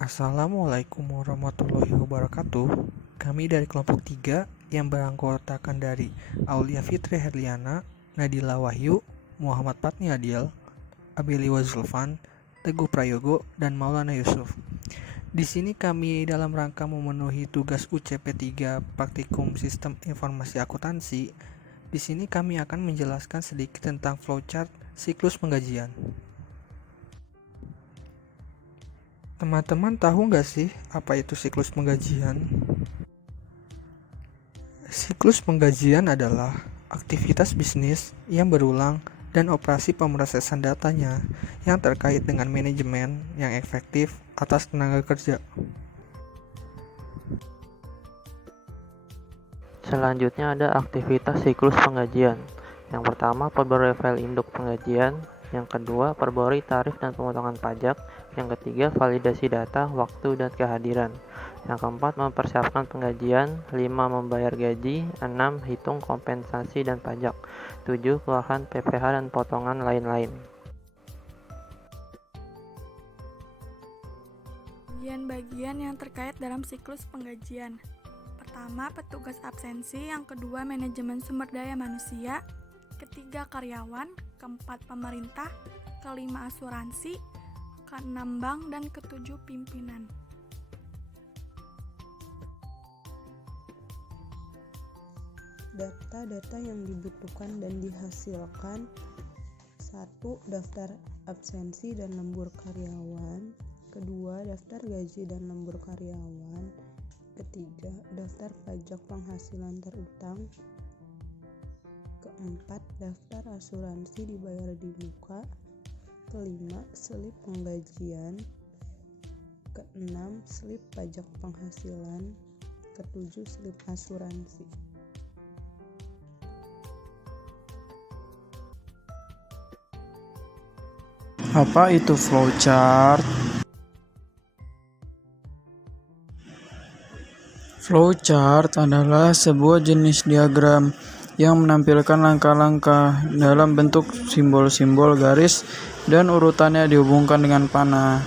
Assalamualaikum warahmatullahi wabarakatuh. Kami dari kelompok 3 yang beranggotakan dari Aulia Fitri Herliana, Nadila Wahyu, Muhammad Patni Adil, Abeli Wazulfan, Teguh Prayogo, dan Maulana Yusuf. Di sini kami dalam rangka memenuhi tugas UCP 3 Praktikum Sistem Informasi Akuntansi. Di sini kami akan menjelaskan sedikit tentang flowchart siklus penggajian. Teman-teman tahu nggak sih apa itu siklus penggajian? Siklus penggajian adalah aktivitas bisnis yang berulang dan operasi pemrosesan datanya yang terkait dengan manajemen yang efektif atas tenaga kerja. Selanjutnya ada aktivitas siklus penggajian. Yang pertama, perbarui file induk penggajian. Yang kedua, perbarui tarif dan pemotongan pajak. Yang ketiga, validasi data, waktu, dan kehadiran. Yang keempat, mempersiapkan penggajian. 5. Membayar gaji. 6. Hitung kompensasi dan pajak. 7. Keluarkan PPh dan potongan lain-lain. Bagian-bagian yang terkait dalam siklus penggajian. Pertama, petugas absensi. Yang kedua, manajemen sumber daya manusia. Ketiga, karyawan. Keempat, pemerintah. Kelima, asuransi. Keenam, bank. Dan ketujuh, pimpinan. Data-data yang dibutuhkan dan dihasilkan. 1. Daftar absensi dan lembur karyawan. Kedua, daftar gaji dan lembur karyawan. Ketiga, daftar pajak penghasilan terutang. Keempat, daftar asuransi dibayar di muka. Kelima, slip penggajian. Keenam, slip pajak penghasilan. Ketujuh, slip asuransi. Apa itu flowchart? Flowchart adalah sebuah jenis diagram yang menampilkan langkah-langkah dalam bentuk simbol-simbol garis dan urutannya dihubungkan dengan panah.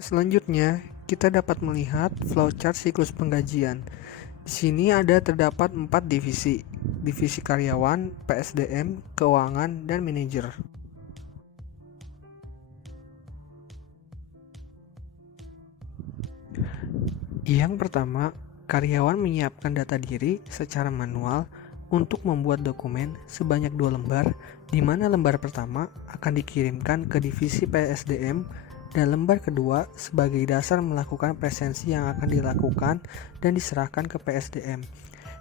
Selanjutnya, kita dapat melihat flowchart siklus penggajian. Di sini terdapat 4 divisi. Divisi karyawan, PSDM, keuangan, dan manajer. Yang pertama, karyawan menyiapkan data diri secara manual untuk membuat dokumen sebanyak 2 lembar, di mana lembar pertama akan dikirimkan ke divisi PSDM dan lembar kedua sebagai dasar melakukan presensi yang akan dilakukan dan diserahkan ke PSDM.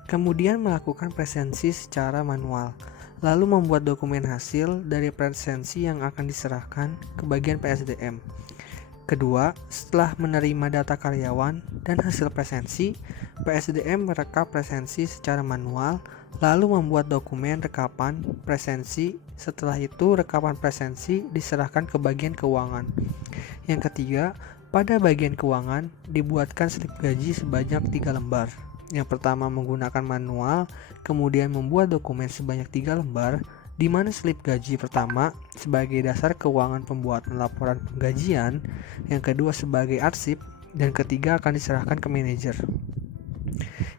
Kemudian melakukan presensi secara manual, lalu membuat dokumen hasil dari presensi yang akan diserahkan ke bagian PSDM. Kedua, setelah menerima data karyawan dan hasil presensi, PSDM merekam presensi secara manual, lalu membuat dokumen rekapan presensi. Setelah itu, rekapan presensi diserahkan ke bagian keuangan. Yang ketiga, pada bagian keuangan dibuatkan slip gaji sebanyak 3 lembar. Yang pertama menggunakan manual, kemudian membuat dokumen sebanyak 3 lembar, di mana slip gaji pertama sebagai dasar keuangan pembuatan laporan penggajian, yang kedua sebagai arsip, dan ketiga akan diserahkan ke manajer.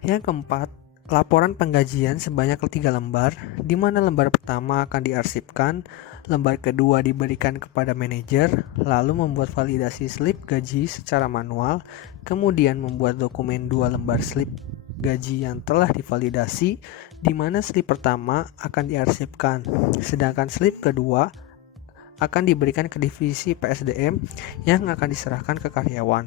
Yang keempat, laporan penggajian sebanyak 3 lembar, di mana lembar pertama akan diarsipkan, lembar kedua diberikan kepada manajer, lalu membuat validasi slip gaji secara manual, kemudian membuat dokumen 2 lembar slip gaji yang telah divalidasi, di mana slip pertama akan diarsipkan, sedangkan slip kedua akan diberikan ke divisi PSDM yang akan diserahkan ke karyawan.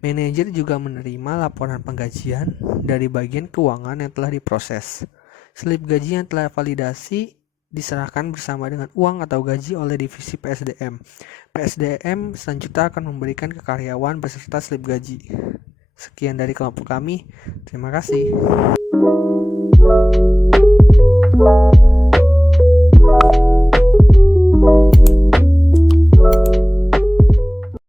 Manajer juga menerima laporan penggajian dari bagian keuangan yang telah diproses. Slip gaji yang telah validasi diserahkan bersama dengan uang atau gaji oleh divisi PSDM. PSDM selanjutnya akan memberikan ke karyawan beserta slip gaji. Sekian dari kelompok kami. Terima kasih.